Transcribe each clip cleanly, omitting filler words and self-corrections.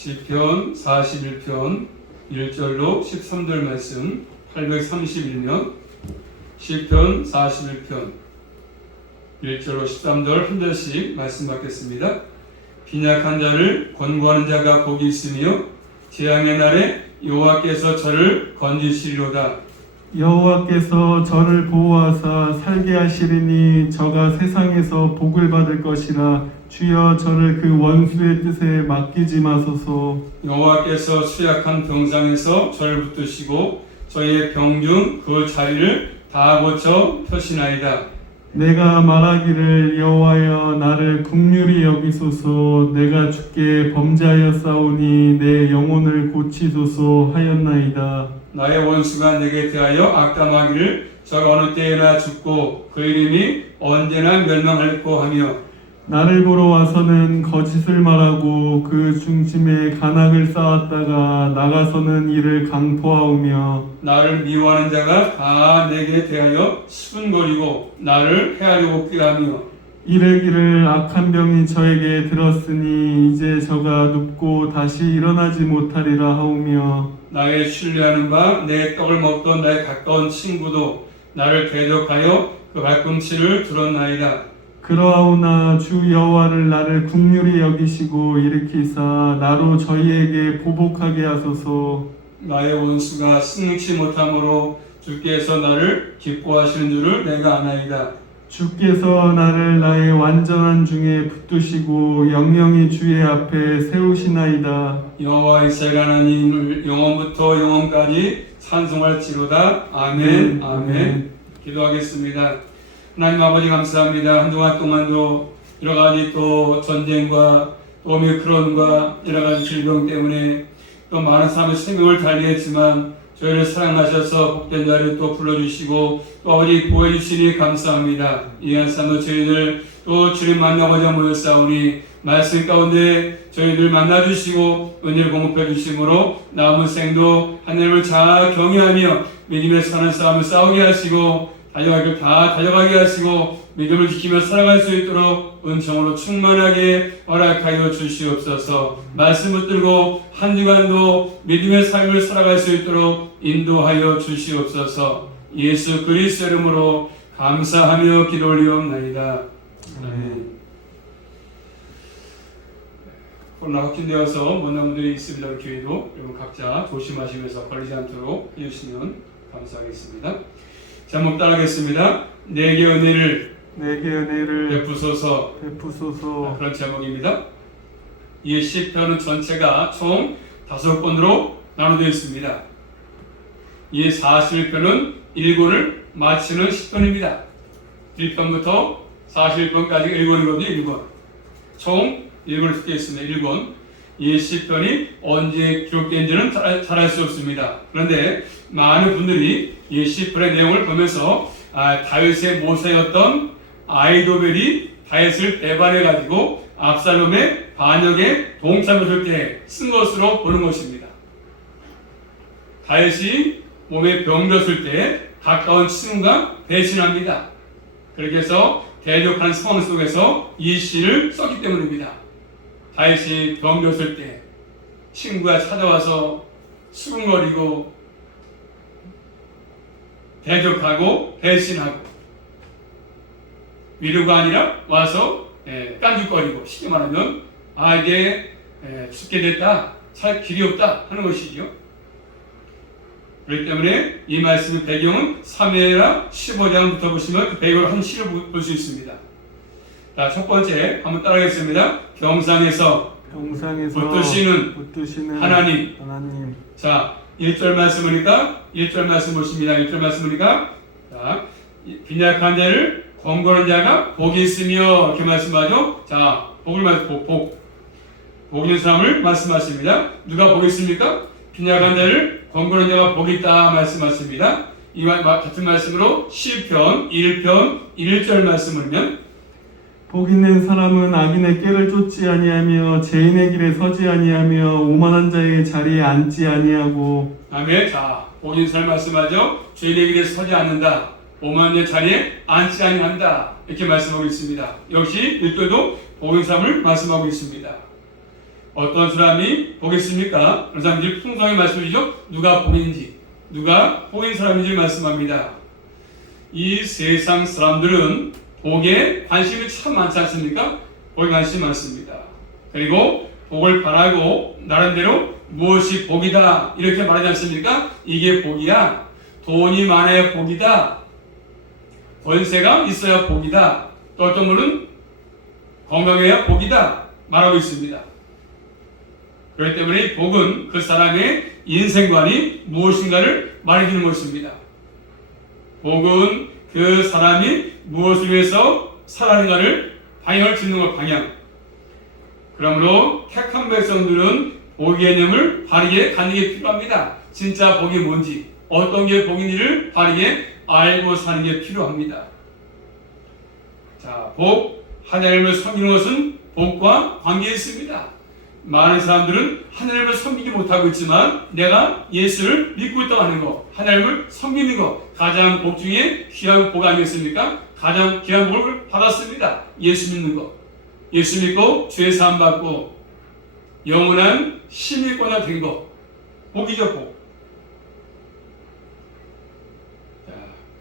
시편 41편 1절로 13절 말씀 831면 시편 41편 1절로 13절 한 절씩 말씀 받겠습니다. 빈약한 자를 권고하는 자가 복이 있으며 재앙의 날에 여호와께서 저를 건지시리로다. 여호와께서 저를 보호하사 살게 하시리니 저가 세상에서 복을 받을 것이라. 주여 저를 그 원수의 뜻에 맡기지 마소서. 여호와께서 수약한 병상에서 저를 붙드시고 저의 병중 그 자리를 다 고쳐 펴시나이다. 내가 말하기를 여호와여 나를 긍휼히 여기소서. 내가 주께 범죄하여 싸우니 내 영혼을 고치소서 하였나이다. 나의 원수가 내게 대하여 악담하기를 저가 어느 때에나 죽고 그 이름이 언제나 멸망할고 하며 나를 보러 와서는 거짓을 말하고 그 중심에 간악을 쌓았다가 나가서는 이를 강포하오며 나를 미워하는 자가 다 내게 대하여 수군거리고 나를 해하려고 꾀하며 이르기를 악한 병이 저에게 들었으니 이제 저가 눕고 다시 일어나지 못하리라 하오며 나의 신뢰하는 바 내 떡을 먹던 나의 가까운 친구도 나를 대적하여 그 발꿈치를 들었나이다. 그러하오나 주 여호와를 나를 긍휼히 여기시고 일으키사 나로 저희에게 보복하게 하소서. 나의 원수가 승치 못함으로 주께서 나를 기뻐하시는 줄을 내가 아나이다. 주께서 나를 나의 완전한 중에 붙드시고 영영이 주의 앞에 세우시나이다. 여호와 이스라엘 하나님을 영원부터 영원까지 찬송할지로다. 아멘. 아멘. 기도하겠습니다. 하나님 아버지 감사합니다. 한동안 동안도 여러 가지 또 전쟁과 또 오미크론과 여러 가지 질병 때문에 또 많은 사람의 생명을 달리했지만 저희를 사랑하셔서 복된 자리에 또 불러주시고 또 아버지 보호해주시니 감사합니다. 이 한 삶도 저희들 또 주님 만나고자 모였사오니 말씀 가운데 저희들 만나주시고 은혜를 공급해 주심으로 남은 생도 하나님을 잘 경외하며 믿음의 사는 싸움을 싸우게 하시고 달려가길 다 달려가게 하시고 믿음을 지키며 살아갈 수 있도록 은총으로 충만하게 허락하여 주시옵소서. 말씀 붙들고 한 주간도 믿음의 삶을 살아갈 수 있도록 인도하여 주시옵소서. 예수 그리스도 이름으로 감사하며 기도 올리옵나이다. 아멘. 코로나 확진되어서 못 나온 분들이 있습니다. 우리 교회도 여러분 각자 조심하시면서 걸리지 않도록 해주시면 감사하겠습니다. 제목 따라하겠습니다. 내게 은혜를 베푸소서. 그런 제목입니다. 이 시편은 전체가 총 5권으로 나눠되어 있습니다. 이 41편은 1권을 마치는 시편입니다. 1편부터 41편까지 1권이거든요. 1권. 총 1권을 쓰게 있습니다. 1권. 이 시편이 언제 기록된지는 잘 알 수 없습니다. 그런데 많은 분들이 이 시편의 내용을 보면서 다윗의 모세였던 아이도벨이 다윗을 배반해가지고 압살롬의 반역에 동참했을 때 쓴 것으로 보는 것입니다. 다윗이 몸에 병들었을 때 가까운 친구가 배신합니다. 그렇게 해서 대적한 상황 속에서 이 시를 썼기 때문입니다. 다윗이 병들었을 때 친구가 찾아와서 수군거리고 대적하고 배신하고 위로가 아니라 와서 깐죽거리고 쉽게 말하면 이제 죽게 됐다, 살 길이 없다 하는 것이죠. 그렇기 때문에 이 말씀의 배경은 사무엘하 15장부터 보시면 그 배경을 한 시를 볼 수 있습니다. 자, 첫 번째 한번 따라하겠습니다. 병상에서 붙드시는 하나님. 자, 1절 말씀이니까 1절 말씀 보십니다. 1절 말씀이니까 자, 빈약한 자를 권고하는 자가 복이 있으며 이렇게 말씀하죠. 자, 복을 복 있는 사람을 말씀하십니다. 누가 복이 있습니까? 빈약한 자를 권고하는 자가 복이 있다 말씀하십니다. 이와 같은 말씀으로 시편 1편 1절 말씀을면 복 있는 사람은 악인의 꾀를 쫓지 아니하며 죄인의 길에 서지 아니하며 오만한 자의 자리에 앉지 아니하고. 아멘. 자, 복 있는 사람 말씀하죠. 죄인의 길에 서지 않는다. 오만한 자의 자리에 앉지 아니한다. 이렇게 말씀하고 있습니다. 역시 1절도 복 있는 사람을 말씀하고 있습니다. 어떤 사람이 보겠습니까? 그런 사람들이 풍성히 말씀이죠. 누가 복인지, 누가 복인 사람인지 말씀합니다. 이 세상 사람들은 복에 관심이 참 많지 않습니까? 복에 관심이 많습니다. 그리고 복을 바라고 나름대로 무엇이 복이다 이렇게 말하지 않습니까? 이게 복이야. 돈이 많아야 복이다. 권세가 있어야 복이다. 또 어떤 분은 건강해야 복이다 말하고 있습니다. 그렇기 때문에 이 복은 그 사람의 인생관이 무엇인가를 말해주는 것입니다. 복은 그 사람이 무엇을 위해서 살아가는가를 방향을 짓는 것 방향. 그러므로 택한 백성들은 복의 개념을 바르게 갖는 게 필요합니다. 진짜 복이 뭔지, 어떤 게 복인지를 바르게 알고 사는 게 필요합니다. 자, 복, 하나님을 섬기는 것은 복과 관계에 있습니다. 많은 사람들은 하나님을 섬기지 못하고 있지만 내가 예수를 믿고 있다고 하는 것, 하나님을 섬기는 것, 가장 복 중에 귀한 복 아니겠습니까? 가장 귀한 복을 받았습니다. 예수 믿는 것. 예수 믿고 죄 사함 받고 영원한 시민권자 된 것. 복이죠, 복. 자,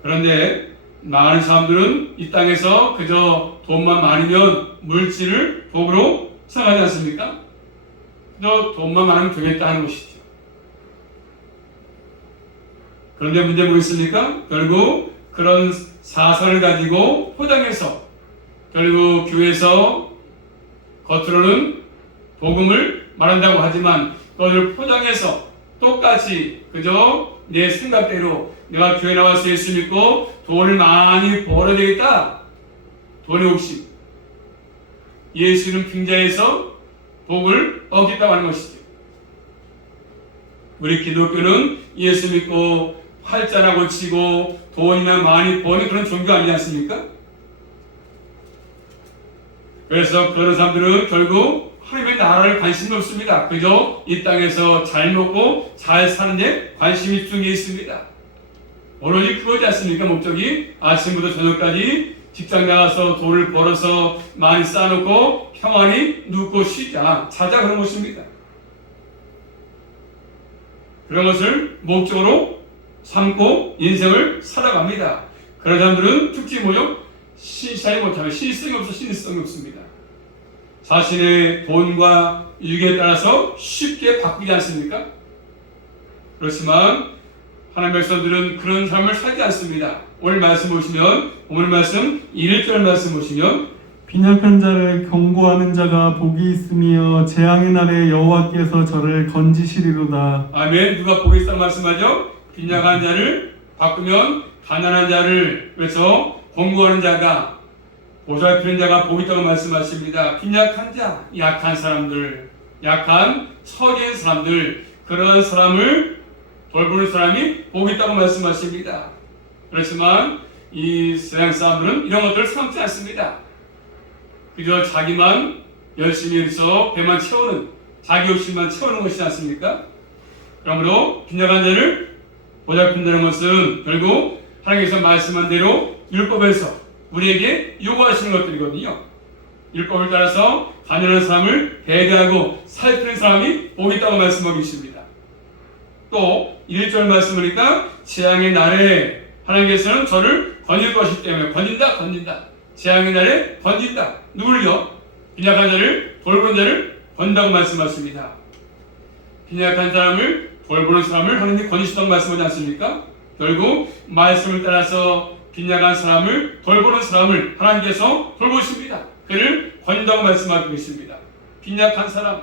그런데 많은 사람들은 이 땅에서 그저 돈만 많으면 물질을 복으로 생각하지 않습니까? 그저 돈만 많으면 되겠다 하는 것이죠. 그런데 문제 뭐겠습니까? 결국 그런 사상을 가지고 포장해서 결국 교회에서 겉으로는 복음을 말한다고 하지만 그것을 포장해서 똑같이 그저 내 생각대로 내가 교회 나와서 예수 믿고 돈을 많이 벌어야 되겠다. 돈의 욕심. 예수는 빙자해서 복을 얻겠다고 하는 것이죠. 우리 기독교는 예수 믿고 팔자나 고치고 돈이나 많이 버는 그런 종교 아니지 않습니까? 그래서 그런 사람들은 결국 하나님의 나라를 관심이 없습니다. 그저 이 땅에서 잘 먹고 잘 사는데 관심이 집중해 있습니다. 오로지 그거지 않습니까? 목적이 아침부터 저녁까지 직장 나가서 돈을 벌어서 많이 쌓아놓고 평안히 눕고 쉬자, 자자 그런 것입니다. 그런 것을 목적으로 삼고 인생을 살아갑니다. 그런 사람들은 특히 뭐죠? 신실하지 못하면 신실성이 없습니다. 자신의 돈과 유익에 따라서 쉽게 바꾸지 않습니까? 그렇지만 하나님의 백성들은 그런 삶을 살지 않습니다. 오늘 말씀 보시면 오늘 말씀 1절 말씀 보시면 빈약한 자를 경고하는 자가 복이 있으며 재앙의 날에 여호와께서 저를 건지시리로다. 아멘. 누가 복이 있다고 말씀하죠? 빈약한 자를 바꾸면 가난한 자를 그래서 권고하는 자가 보살피는 자가 복이 있다고 말씀하십니다. 빈약한 자, 약한 사람들, 약한 처지의 사람들, 그런 사람을 돌보는 사람이 복이 있다고 말씀하십니다. 그렇지만 이 세상 사람들은 이런 것들을 삼지 않습니다. 그저 자기만 열심히 해서 배만 채우는, 자기 욕심만 채우는 것이지 않습니까? 그러므로 빈약한 자를 보살핀다는 것은 결국 하나님께서 말씀한 대로 율법에서 우리에게 요구하시는 것들이거든요. 율법을 따라서 가난한 사람을 배려하고 살피는 사람이 복이 있다고 말씀하고 계십니다. 또 1절 말씀을 보니까 재앙의 날에 하나님께서는 저를 건질 것이기 때문에 건진다. 재앙의 날에 건진다. 누굴요? 빈약한 자를 돌보는 자를 건다고 말씀하십니다. 빈약한 사람을 돌보는 사람을 하나님이 건지시다고 말씀하지 않습니까? 결국 말씀을 따라서 빈약한 사람을 돌보는 사람을 하나님께서 돌보십니다. 그를 건진다고 말씀하고 있습니다. 빈약한 사람,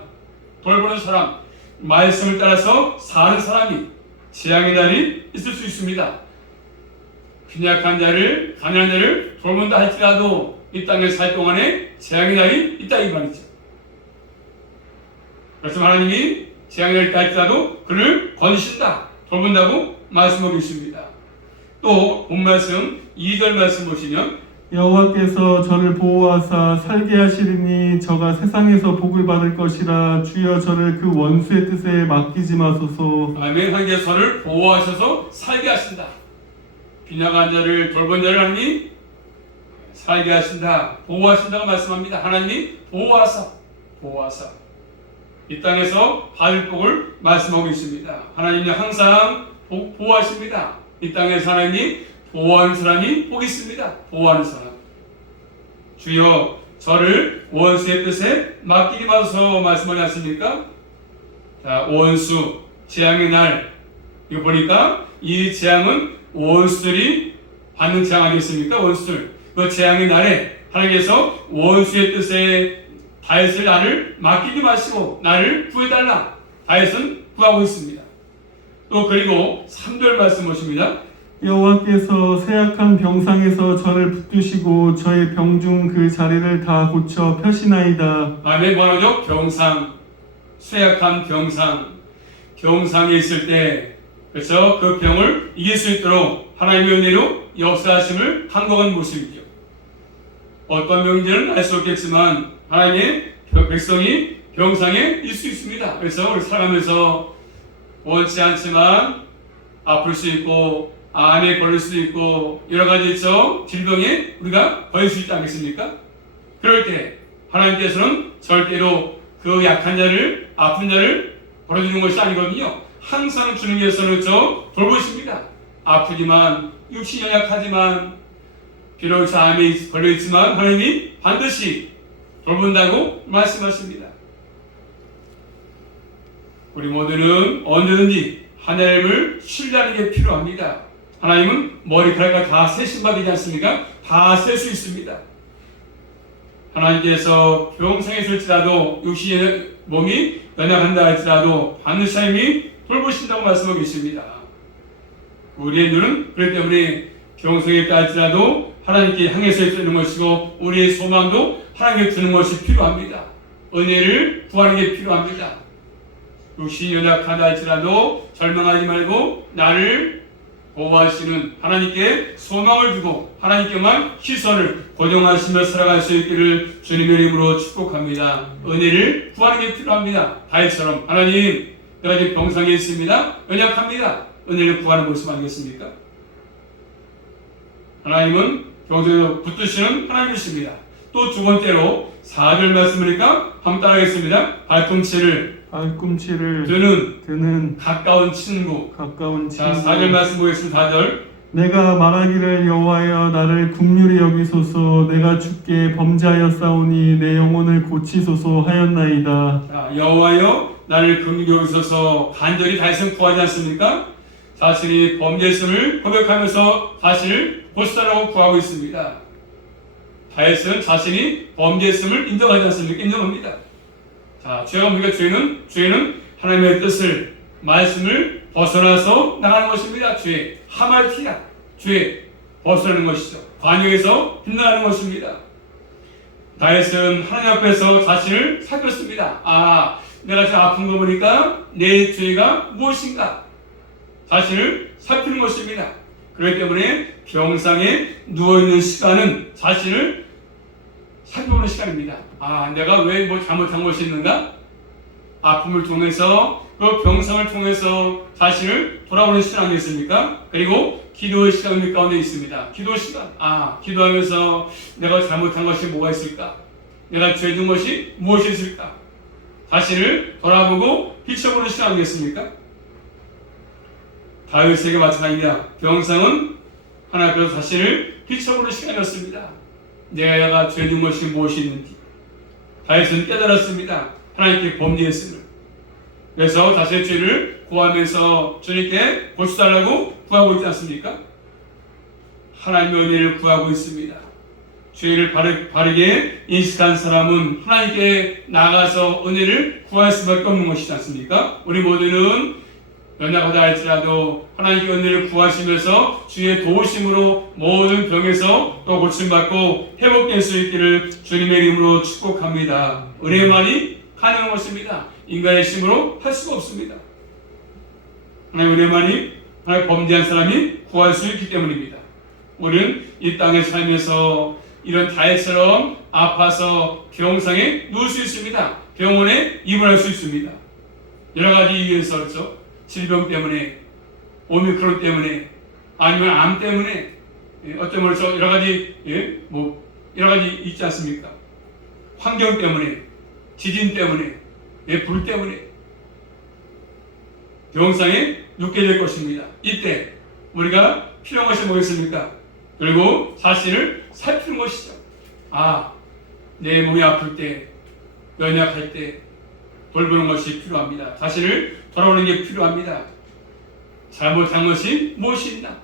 돌보는 사람, 말씀을 따라서 사는 사람이 재앙의 날이 있을 수 있습니다. 빈약한 자를, 가난한 자를 돌본다 할지라도 이 땅에 살 동안에 재앙의 날이 있다 이 말이죠. 그래서 하나님이 재앙의 날이 있다 할지라도 그를 건지신다, 돌본다고 말씀하고 있습니다. 또 본 말씀 2절 말씀 보시면 여호와께서 저를 보호하사 살게 하시리니 저가 세상에서 복을 받을 것이라. 주여 저를 그 원수의 뜻에 맡기지 마소서. 아멘. 하나님께서 저를 보호하셔서 살게 하신다. 빈약한 자를 돌본 자를 하나님이 살게 하신다, 보호하신다고 말씀합니다. 하나님이 보호하사 이 땅에서 받을 복을 말씀하고 있습니다. 하나님이 항상 보호하십니다. 이 땅에서 하나님이 보호하는 사람이 복이 있습니다. 보호하는 사람. 주여 저를 원수의 뜻에 맡기지 마소서 말씀하지 않습니까? 자, 원수 재앙의 날, 이거 보니까 이 재앙은 원수들이 받는 재앙 아니겠습니까? 원수들. 그 재앙의 날에 하나님께서 원수의 뜻에 다윗을 나를 맡기지 마시고 나를 구해달라. 다윗은 구하고 있습니다. 또 그리고 3절 말씀 보십니다. 여호와께서 쇠약한 병상에서 저를 붙드시고 저의 병중 그 자리를 다 고쳐 펴시나이다. 아멘. 뭐라죠? 병상, 쇠약한 병상, 병상에 있을 때, 그래서 그 병을 이길 수 있도록 하나님의 은혜로 역사하심을 간구한 모습이죠. 어떤 병인지는 알 수 없겠지만 하나님의 백성이 병상에 있을 수 있습니다. 그래서 우리 살아가면서 원치 않지만 아플 수 있고 암에 걸릴 수 있고 여러 가지 질병에 우리가 걸릴 수 있지 않겠습니까? 그럴 때 하나님께서는 절대로 그 약한 자를, 아픈 자를 벌어주는 것이 아니거든요. 항상 주님께서는 돌보십니다. 아프지만 육신이 연약하지만 비록 암에 걸려있지만 하나님이 반드시 돌본다고 말씀하십니다. 우리 모두는 언제든지 하나님을 신뢰하는 게 필요합니다. 하나님은 머리카락을 다 세신 바 되지 않습니까? 다 셀 수 있습니다. 하나님께서 병상에 있을지라도 육신의 몸이 연약한다 할지라도 반드시 하나님이 돌보신다고 말씀하고 계십니다. 우리의 눈은 그렇기 때문에 병상에 있다 할지라도 하나님께 향해서 있는 것이고 우리의 소망도 하나님께 주는 것이 필요합니다. 은혜를 구하는 게 필요합니다. 육신이 연약하다 할지라도 절망하지 말고 나를 보호하시는 하나님께 소망을 두고 하나님께만 시선을 고정하시며 살아갈 수 있기를 주님의 이름으로 축복합니다. 은혜를 구하는 게 필요합니다. 다윗처럼 하나님 내가 지금 병상에 있습니다. 연약합니다. 은혜를 구하는 모습 아니겠습니까? 하나님은 병상에서 붙드시는 하나님이십니다. 또 두 번째로 4절 말씀이니까 한번 따라하겠습니다. 발꿈치를 드는 가까운 친구. 자, 4절 말씀 보겠습니다. 4절. 내가 말하기를 여호와여 나를 긍휼히 여기소서 내가 주께 범죄하였사오니 내 영혼을 고치소서 하였나이다. 자, 여호와여 나를 긍휼히 여기소서 간절히 다윗은 구하지 않습니까? 자신이 범죄했음을 고백하면서 자신을 고치달라고 구하고 있습니다. 다윗은 자신이 범죄했음을 인정하지 않습니까? 인정합니다. 자, 죄가 뭡니까? 죄는 하나님의 뜻을, 말씀을 벗어나서 나가는 것입니다. 죄, 하말티야. 죄, 벗어나는 것이죠. 관역에서 빗나가는 것입니다. 다윗은 하나님 앞에서 자신을 살폈습니다. 아, 내가 지금 아픈 거 보니까 내 죄가 무엇인가? 자신을 살피는 것입니다. 그렇기 때문에 병상에 누워있는 시간은 자신을 살펴보는 시간입니다. 아, 내가 왜 잘못한 것이 있는가? 아픔을 통해서 그 병상을 통해서 자신을 돌아보는 시간 아니겠습니까? 그리고 기도의 시간이 가운데 있습니다. 기도 시간. 아, 기도하면서 내가 잘못한 것이 뭐가 있을까? 내가 죄진 것이 무엇이 있을까? 자신을 돌아보고 비춰보는 시간 아니겠습니까? 다윗에게 마찬가지입니다. 병상은 하나님 앞에서 자신을 비춰보는 시간이었습니다. 내가 죄진 것이 무엇이 있는지. 다윗은 깨달았습니다. 하나님께 범죄했음을. 그래서 자신의 죄를 구하면서 주님께 고쳐달라고 구하고 있지 않습니까? 하나님의 은혜를 구하고 있습니다. 죄를 바르게 인식한 사람은 하나님께 나가서 은혜를 구할 수밖에 없는 것이지 않습니까? 우리 모두는 연약하다 할지라도 하나님께 은혜를 구하시면서 주의 도우심으로 모든 병에서 또 고침받고 회복될 수 있기를 주님의 이름으로 축복합니다. 은혜만이 가능한 것입니다. 인간의 힘으로 할 수가 없습니다. 하나님의 은혜만이 하나님 범죄한 사람이 구할 수 있기 때문입니다. 우리는 이 땅에 살면서 이런 다윗처럼 아파서 병상에 누울 수 있습니다. 병원에 입원할 수 있습니다. 여러 가지 이유에서 그렇죠. 질병 때문에, 오미크론 때문에, 아니면 암 때문에, 어쩌면 그렇죠. 여러 가지 있지 않습니까? 환경 때문에, 지진 때문에, 내 불 때문에 병상에 눕게 될 것입니다. 이때 우리가 필요한 것이 뭐겠습니까? 그리고 자신을 살피는 것이죠. 아, 내 몸이 아플 때, 연약할 때 돌보는 것이 필요합니다. 자신을 돌아보는 게 필요합니다. 잘못한 것이 무엇이 있나?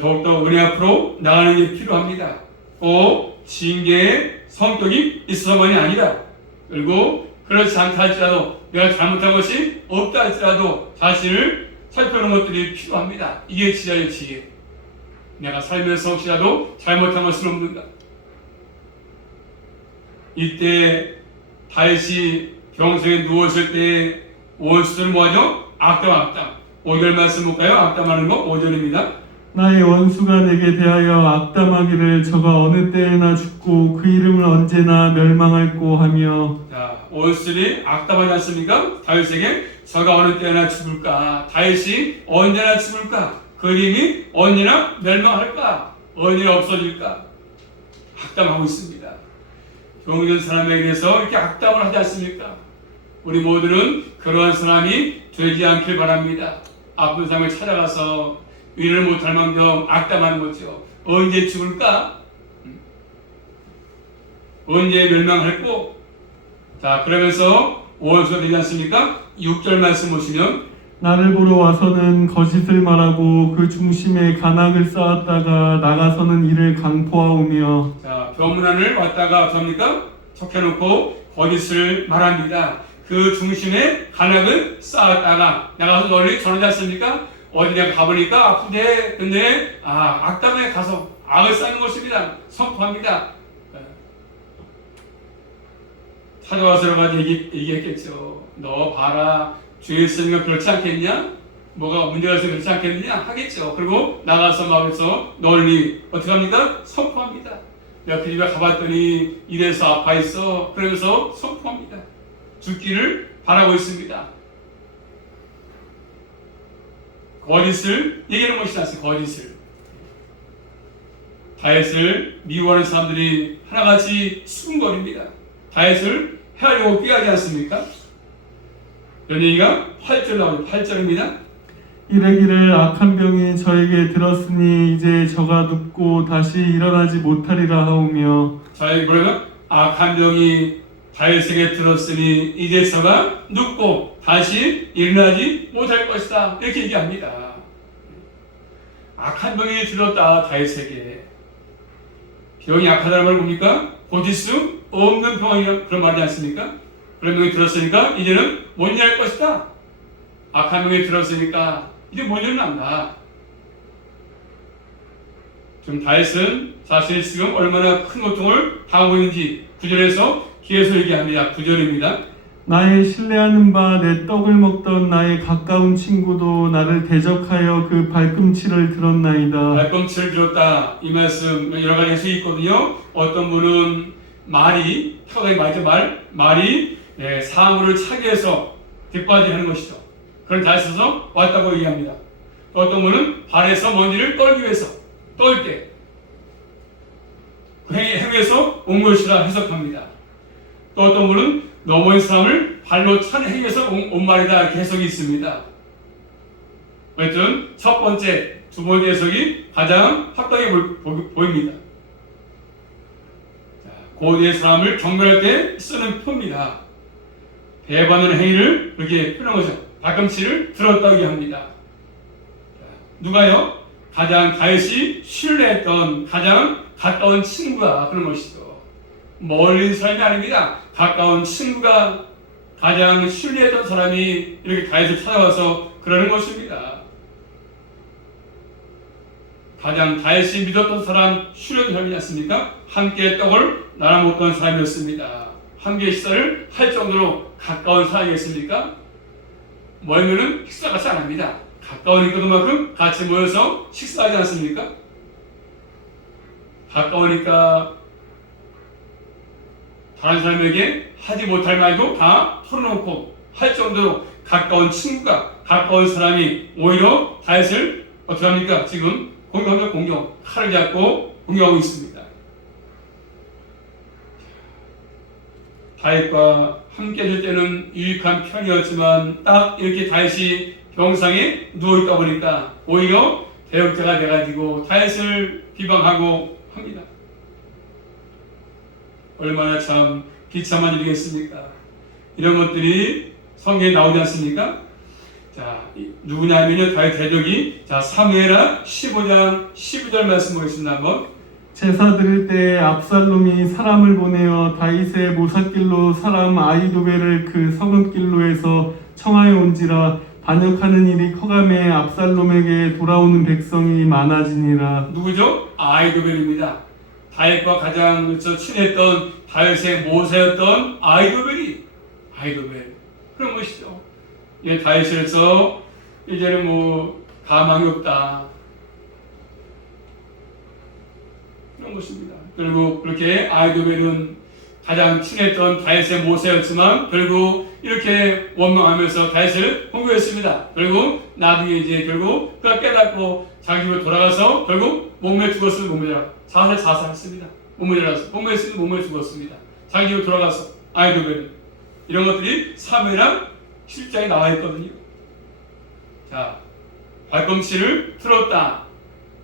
더욱더 은혜 앞으로 나가는 게 필요합니다. 꼭 징계의 성격이 있어서만이 아니라, 그리고 그렇지 않다 할지라도 내가 잘못한 것이 없다 할지라도 자신을 살펴보는 것들이 필요합니다. 이게 지혜의 지혜. 내가 살면서 혹시라도 잘못한 것을 없는가? 이때 다윗이 병성에 누웠을 때 원수들은 뭐하죠? 악담. 5절 말씀 볼까요? 악담하는 거 5절입니다. 나의 원수가 내게 대하여 악담하기를 저가 어느 때에나 죽고 그 이름을 언제나 멸망할꼬 하며. 자, 원수들이 악담하지 않습니까? 다윗에게 저가 어느 때나 죽을까? 다윗이 언제나 죽을까? 그 이름이 언제나 멸망할까? 언제나 없어질까? 악담하고 있습니다. 병든 사람에게 대해서 이렇게 악담을 하지 않습니까? 우리 모두는 그러한 사람이 되지 않길 바랍니다. 아픈 사람을 찾아가서 위를 못할 망정 악담하는 거죠. 언제 죽을까? 언제 멸망할꼬? 자, 그러면서 원수가 되지 않습니까? 6절 말씀 보시면 나를 보러 와서는 거짓을 말하고 그 중심에 간악을 쌓았다가 나가서는 이를 강포하오며. 자, 병문안을 왔다가 어떡합니까? 척해놓고 거짓을 말합니다. 그 중심에 간악을 쌓았다가 나가서 널리 전하지 않습니까? 어디 내가 가보니까 아픈데 근데 악담에 가서 악을 쌓는 것입니다. 선포합니다. 찾아와서 여러 가지 얘기했겠죠. 너 봐라, 죄 있으니까 그렇지 않겠냐? 뭐가 문제가 있어서 그렇지 않겠느냐? 하겠죠. 그리고 나가서 마을에서 널리 어떻게 합니까? 선포합니다. 내가 그 집에 가봤더니 이래서 아파 있어. 그러면서 선포합니다. 죽기를 바라고 있습니다. 거짓을 얘기하는 것이 낫어요. 거짓을. 다윗을 미워하는 사람들이 하나같이 수군거립니다. 다윗을 헤아리고 꾀하지 않습니까? 이런 얘기가 8절 나오죠. 8절입니다. 이르기를 악한 병이 저에게 들었으니 이제 저가 눕고 다시 일어나지 못하리라 하오며. 자, 여기 뭐냐면 악한 병이 다윗에게 들었으니 이제 저가 눕고 다시 일어나지 못할 것이다. 이렇게 얘기합니다. 악한 병이 들었다. 다윗에게. 병이 악하다는 말 뭡니까? 고칠 수 없는 병이라는 그런 말이지 않습니까? 그런 병이 들었으니까 이제는 못 일할 것이다. 악한 병이 들었으니까 이제 못 일어난다. 지금 다윗은 자신이 지금 얼마나 큰 고통을 당하고 있는지 9절에서 계속 얘기합니다. 9절입니다. 나의 신뢰하는 바 내 떡을 먹던 나의 가까운 친구도 나를 대적하여 그 발꿈치를 들었나이다. 발꿈치를 들었다. 이 말씀 여러 가지 해석이 있거든요. 어떤 분은 말이 말이 사물을 차기 위해서 뒷바지 하는 것이죠. 그런 다윗에서 왔다고 얘기합니다. 또 어떤 분은 발에서 먼지를 떨기 위해서 떨 때 그 행위에서 온 것이라 해석합니다. 또 어떤 분은 넘어진 사람을 발로 차는 행위에서 온 말이다 이렇게 해석이 있습니다. 하여튼 첫 번째, 두 번째 해석이 가장 합당해 보입니다. 고대의 사람을 경멸할 때 쓰는 표입니다. 배반하는 행위를 그렇게 표현한 거죠. 발꿈치를 들었다고 합니다. 누가요? 가장 다윗이 신뢰했던 가장 가까운 친구가 그런 것이죠. 멀린 사람이 아닙니다. 가까운 친구가 가장 신뢰했던 사람이 이렇게 다윗을 찾아와서 그러는 것입니다. 가장 다윗이 믿었던 사람, 신뢰했던 사람이지 않습니까? 함께 떡을 나눠 먹던 사람이었습니다. 함께 식사를 할 정도로 가까운 사람이었습니까? 멀면은 식사 같이 안 합니다. 가까우니까 그만큼 같이 모여서 식사하지 않습니까? 가까우니까 다른 사람에게 하지 못할 말도 다 털어놓고 할 정도로 가까운 친구가, 가까운 사람이 오히려 다윗을 어떻게 합니까? 지금 공격, 칼을 잡고 공격하고 있습니다. 다윗과 함께 될 때는 유익한 편이었지만 딱 이렇게 다윗이 병상에 누워있다 보니까 오히려 대역자가 돼가지고 다윗을 비방하고 합니다. 얼마나 참 비참한 일이겠습니까? 이런 것들이 성경에 나오지 않습니까? 자, 누구냐면요, 다윗 대적이, 자, 사무엘하 15장 12절 말씀 보겠습니다. 한번. 제사 드릴 때 압살롬이 사람을 보내어 다윗의 모삿길로 사람 아히도벨을 그 성읍길로에서 청하여 온지라 반역하는 일이 커감해 압살롬에게 돌아오는 백성이 많아지니라. 누구죠? 아히도벨입니다. 다윗과 가장 친했던 다윗의 모세였던 아히도벨. 그런 것이죠. 예, 다윗에서 이제는 뭐 가망이 없다. 그런 것입니다. 결국 그렇게 아히도벨은 가장 친했던 다윗의 모세였지만 결국 이렇게 원망하면서 다윗을 공격했습니다. 결국 나중에 이제 결국 그가 깨닫고 자기 집으로 돌아가서 결국 몸에 죽었으면 몸에 자살했습니다. 몸에 죽었습니다. 자기 집으로 돌아가서 아히도벨 이런 것들이 사무엘하 7장에 나와 있거든요. 자, 발꿈치를 틀었다.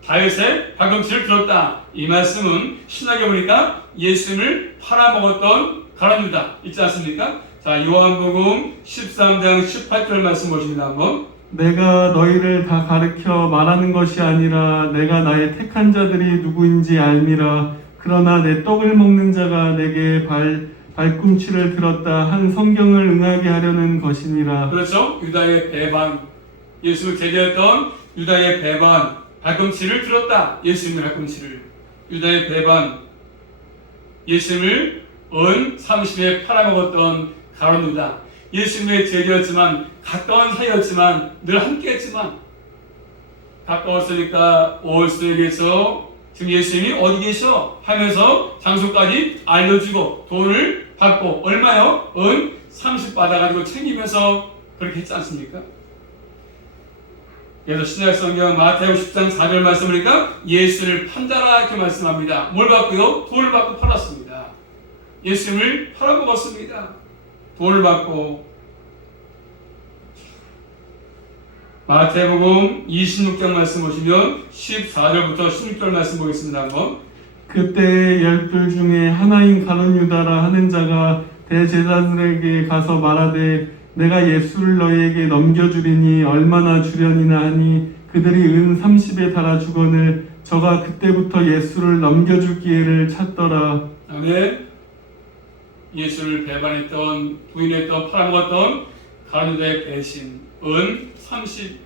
다윗의 발꿈치를 들었다. 이 말씀은 신학에 보니까 예수님을 팔아먹었던 가룟유다 있지 않습니까? 자, 요한복음 13장 18절 말씀 보십니다. 한번. 내가 너희를 다 가르쳐 말하는 것이 아니라 내가 나의 택한 자들이 누구인지 알미라. 그러나 내 떡을 먹는 자가 내게 발꿈치를 들었다 한 성경을 응하게 하려는 것이니라. 그렇죠. 유다의 배반, 예수를 제재했던 유다의 배반, 발꿈치를 들었다. 예수님의 발꿈치를. 유다의 배반, 예수님을 은 30에 팔아먹었던 가룟유다. 예수님의 제자였지만 가까운 사이였지만 늘 함께했지만 가까웠으니까 오홀수에게서 지금 예수님이 어디 계셔? 하면서 장소까지 알려주고 돈을 받고 얼마요? 은 30 받아가지고 챙기면서 그렇게 했지 않습니까? 그래서 신약성경 마태복음 10장 4절 말씀 보니까 예수를 판다라 이렇게 말씀합니다. 뭘 받고요? 돈을 받고 팔았습니다. 예수님을 팔아먹었습니다. 돈을 받고. 마태복음 26장 말씀 보시면 14절부터 16절 말씀 보겠습니다. 한번. 그때 12 중에 하나인 가룟유다라 하는 자가 대제사장들에게 가서 말하되 내가 예수를 너희에게 넘겨주리니 얼마나 주려니나 하니 그들이 은 30에 달아 주거늘 저가 그때부터 예수를 넘겨줄 기회를 찾더라. 아멘. 예수를 배반했던, 부인했던, 팔아먹었던 가룟유다의 배신, 은 30,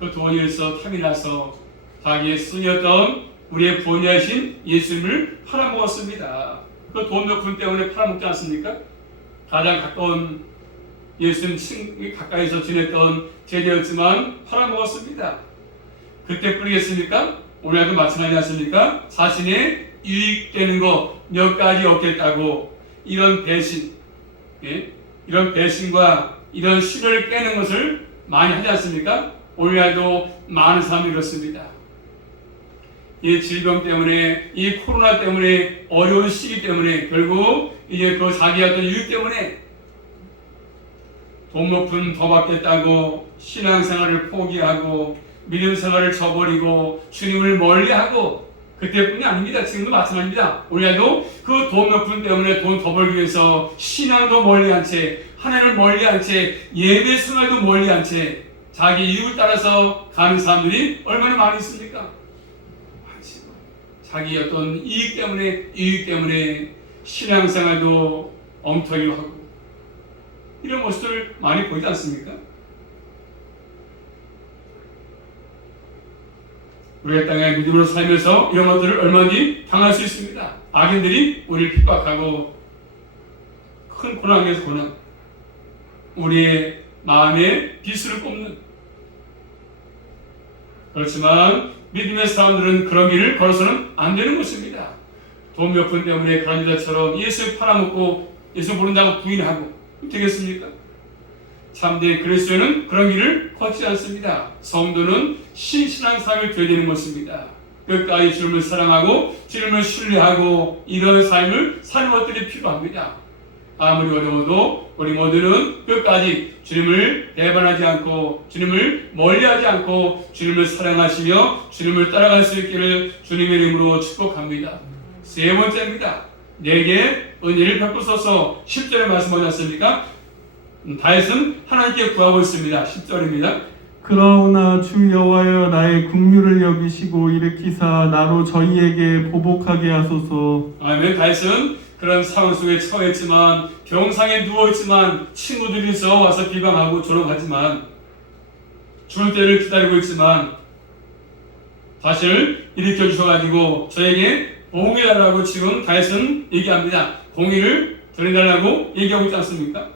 그 돈에서 탐이 나서 자기의 순이었던 우리의 본의하신 예수님을 팔아먹었습니다. 그 돈 몇 푼 때문에 팔아먹지 않습니까? 가장 가까운 예수님 가까이서 지냈던 제자였지만 팔아먹었습니다. 그때뿐이겠습니까? 오늘도 마찬가지 않습니까? 자신의 유익되는 거 몇 가지 얻겠다고 이런 배신, 예? 이런 배신과 이런 신을 깨는 것을 많이 하지 않습니까? 오늘도 많은 사람이 그렇습니다. 이 질병 때문에, 이 코로나 때문에, 어려운 시기 때문에 결국 이제 그 자기 어떤 이유 때문에 돈 높은 더 받겠다고 신앙생활을 포기하고 믿음 생활을 저버리고 주님을 멀리하고 그때뿐이 아닙니다. 지금도 마찬가지입니다. 우리도 그 돈 높은 때문에 돈 더 벌기 위해서 신앙도 멀리한 채 하나님을 멀리한 채 예배 생활도 멀리한 채 자기 이유를 따라서 가는 사람들이 얼마나 많이 있습니까? 자기 어떤 이익 때문에 신앙생활도 엉터리로 하고 이런 모습들 많이 보이지 않습니까? 우리의 땅에 믿음으로 살면서 이런 것들을 얼마든지 당할 수 있습니다. 악인들이 우리를 핍박하고 큰 고난에서 고난, 우리의 마음에 비수를 꼽는. 그렇지만 믿음의 사람들은 그런 길을 걸어서는 안 되는 것입니다. 돈 몇 푼 때문에 가룟유다처럼 예수 팔아먹고 예수 모른다고 부인하고 되겠습니까? 참된 그리스도인은 그런 길을 걷지 않습니다. 성도는 신실한 삶을 되야 되는 것입니다. 끝까지 주님을 사랑하고 주님을 신뢰하고 이런 삶을 사는 것들이 필요합니다. 아무리 어려워도 우리 모두는 끝까지 주님을 배반하지 않고 주님을 멀리하지 않고 주님을 사랑하시며 주님을 따라갈 수 있기를 주님의 이름으로 축복합니다. 세 번째입니다. 내게 은혜를 베푸소서. 10절에 말씀하지 않습니까? 다윗은 하나님께 구하고 있습니다. 10절입니다. 그러나 주 여호와여 나의 긍휼을 여기시고 일으키사 나로 저희에게 보복하게 하소서. 아멘. 다윗은 그런 상황 속에 처했지만 병상에 누워있지만 친구들이 와서 비방하고 조롱하지만 죽을 때를 기다리고 있지만 다시를 일으켜 주셔가지고 저에게 공의하라고 지금 다윗은 얘기합니다. 공의를 드려달라고 얘기하고 있지 않습니까?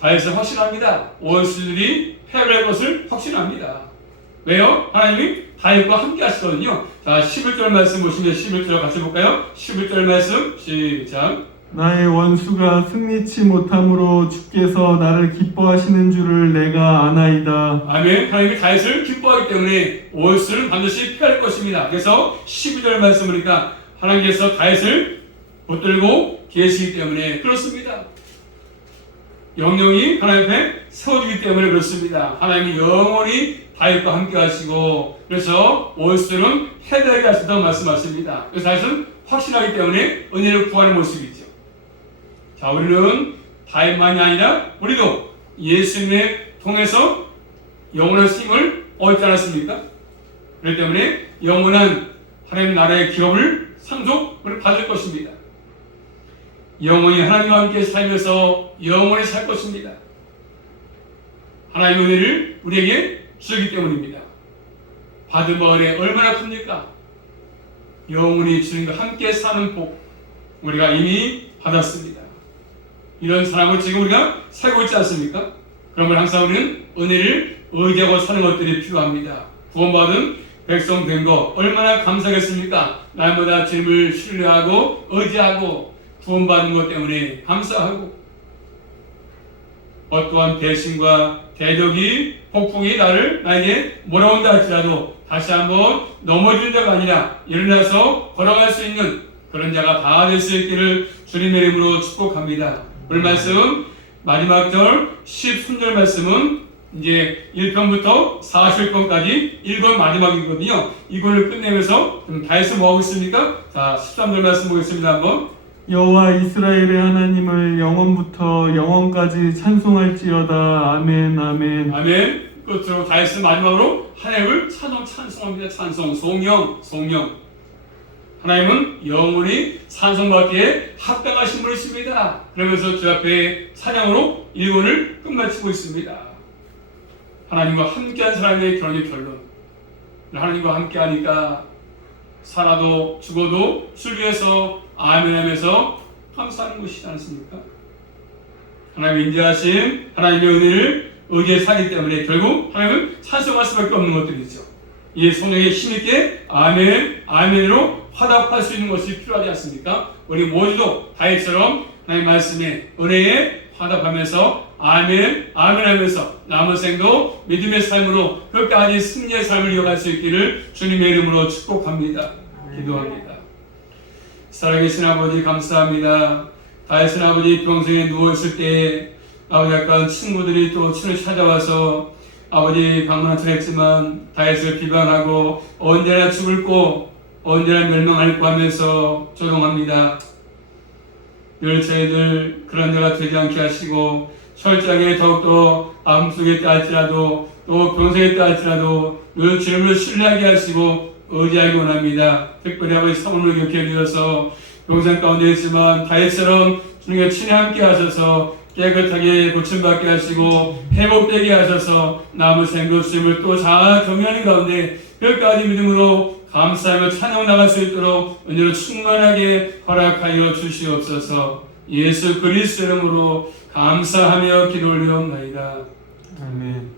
다윗은 확신합니다. 원수들이 패배할 것을 확신합니다. 왜요? 하나님이 다윗과 함께 하시거든요. 자, 11절 말씀 보시면 11절 같이 볼까요? 11절 말씀 시작. 나의 원수가 승리치 못함으로 주께서 나를 기뻐하시는 줄을 내가 아나이다. 아멘. 하나님이 다윗을 기뻐하기 때문에 원수는 반드시 패할 것입니다. 그래서 12절 말씀 보니까 하나님께서 다윗을 붙들고 계시기 때문에 그렇습니다. 영영이 하나님 앞에 세워지기 때문에 그렇습니다. 하나님이 영원히 다윗과 함께 하시고 그래서 원수는 패배하게 하신다고 말씀하십니다. 그래서 다윗은 확신하기 때문에 은혜를 구하는 모습이죠. 자, 우리는 다윗만이 아니라 우리도 예수님을 통해서 영원한 힘을 얻지 않았습니까? 그렇기 때문에 영원한 하나님 나라의 기업을 상속을 받을 것입니다. 영원히 하나님과 함께 살면서 영원히 살 것입니다. 하나님의 은혜를 우리에게 주기 때문입니다. 받은 바 은혜 얼마나 큽니까? 영원히 주님과 함께 사는 복 우리가 이미 받았습니다. 이런 사랑을 지금 우리가 살고 있지 않습니까? 그러면 항상 우리는 은혜를 의지하고 사는 것들이 필요합니다. 구원받은 백성 된 거 얼마나 감사하겠습니까? 날마다 주님을 신뢰하고 의지하고 구원받은 것 때문에 감사하고 어떠한 배신과 대적이 폭풍이 나에게 몰아온다 할지라도 다시 한번 넘어진 자가 아니라 일어나서 걸어갈 수 있는 그런 자가 다 될 수 있기를 주님의 이름으로 축복합니다. 오늘 말씀 마지막 절 13절 말씀은 이제 1편부터 40편까지 1권 마지막이거든요. 이권을 끝내면서 다윗은 뭐하고 있습니까? 자, 13절 말씀 보겠습니다. 한번. 여호와 이스라엘의 하나님을 영원부터 영원까지 찬송할지어다. 아멘. 아멘. 아멘. 끝으로 다윗은 마지막으로 하나님을 찬송합니다. 찬송, 송영. 하나님은 영원히 찬송받기에 합당하신 분이십니다. 그러면서 주 앞에 찬양으로 1권을 끝마치고 있습니다. 하나님과 함께한 사람의 결론이 결론. 하나님과 함께하니까 살아도 죽어도 주 위해서 아멘하면서 감사하는 것이지 않습니까? 하나님의 인자하심, 하나님의 은혜를 의지해 살기 때문에 결국 하나님을 찬송할 수밖에 없는 것들이죠. 이 성령의 힘있게 아멘, 아멘으로 화답할 수 있는 것이 필요하지 않습니까? 우리 모두도 다윗처럼 하나님의 말씀에 은혜에 화답하면서 아멘, 아멘 하면서 남은 생도 믿음의 삶으로 끝까지 승리의 삶을 이어갈 수 있기를 주님의 이름으로 축복합니다. 기도합니다. 살아계신 아버지 감사합니다. 다윗은 아버지 병상에 누워있을 때 아버지 약간 친구들이 또 친을 찾아와서 아버지 방문한 척했지만 다윗을 비방하고 언제나 죽을 거 언제나 멸망할 거 하면서 조롱합니다. 늘 저희들 그런 자가 되지 않게 하시고 철저하게 더욱더 아픔 속에 있다 할지라도 또 병상에 있다 할지라도 늘 주님을 신뢰하게 하시고 의지하기 원합니다. 특별히 아버지 사모를 기억해 주셔서 병상 가운데 있지만 다윗처럼 주님과 친히 함께 하셔서 깨끗하게 고침받게 하시고 회복되게 하셔서 남은 생도 주님을 또 잘 경외하는 가운데 끝까지 믿음으로 감사하며 찬양 나갈 수 있도록 은혜로 충만하게 허락하여 주시옵소서. 예수 그리스도 이름으로 감사하며 기도 올리옵나이다. 아멘.